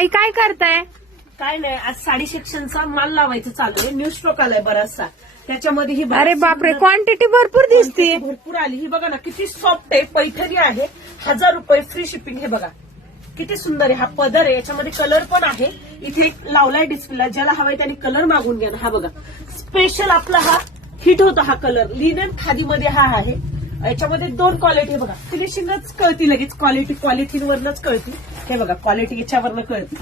ताई काय करताय? काय नाही, आज साडी सेक्शनचा माल लावायचं चालू आहे. न्यू स्टॉक आलाय बराचसा. त्याच्यामध्ये ही अरे बापरे, क्वांटिटी भरपूर दिसते. भरपूर आली. ही बघा ना किती सॉफ्ट आहे, पैठणी आहे. 1000 रुपये फ्री शिपिंग. हे बघा किती सुंदर आहे. हा पदर आहे, याच्यामध्ये कलर पण आहे. इथे एक लावलाय डिस्प्लेला, ज्याला हवाय त्यांनी कलर मागून घ्या ना. हा बघा स्पेशल आपला हा हिट होतो. हा कलर लिनन खादीमध्ये हा आहे. याच्यामध्ये 2 क्वालिटी. बघा फिनिशिंगच कळती लगेच, क्वालिटीवरनच कळती. हे बघा क्वालिटी याच्यावरनं कळती.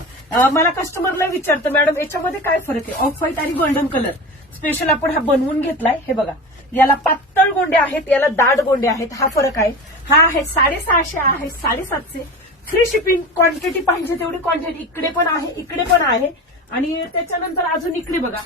मला कस्टमरला विचारतं, मॅडम याच्यामध्ये काय फरक आहे? ऑफ व्हाईट आणि गोल्डन कलर स्पेशल आपण हा बनवून घेतलाय. हे बघा याला पातळ गोंडे आहेत, याला दाट गोंडे आहेत. हा फरक आहे. हा आहे 650, आहे 750. Free shipping. क्वांटिटी पाहिजे तेवढी क्वांटिटी इकडे पण आहे, इकडे पण आहे. आणि त्याच्यानंतर अजून इकडे बघा,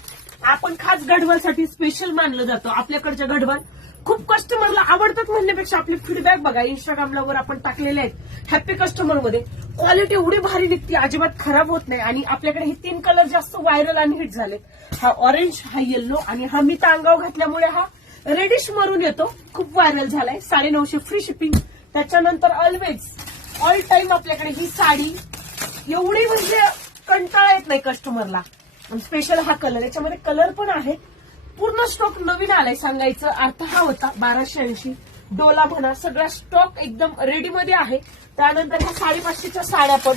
आपण खास गढवालसाठी स्पेशल मानलं जातो. आपल्याकडच्या गढवाल खूप कस्टमरला आवडतात म्हणण्यापेक्षा आपले फीडबॅक बघा इंस्टाग्रामला वर आपण टाकलेले आहेत. हॅपी कस्टमरमध्ये क्वालिटी एवढी भारी निघते, अजिबात खराब होत नाही. आणि आपल्याकडे हे 3 कलर जास्त व्हायरल आणि हिट झाले. हा ऑरेंज, हा येल्लो आणि हा मी तांगाव घातल्यामुळे हा रेडिश मरून येतो. खूप व्हायरल झालाय. 950 फ्री शिपिंग. त्याच्यानंतर ऑलवेज ऑल टाइम आपल्याकडे ही साडी एवढी म्हणजे कंटाळा येत नाही कस्टमरला. स्पेशल हा कलर, याच्यामध्ये कलर पण आहे. पूर्ण स्टॉक नवीन आलाय. सांगायचं अर्थ हा होता 1280 डोला म्हणा, सगळा स्टॉक एकदम रेडीमध्ये आहे. त्यानंतर ह्या 550च्या साड्या पण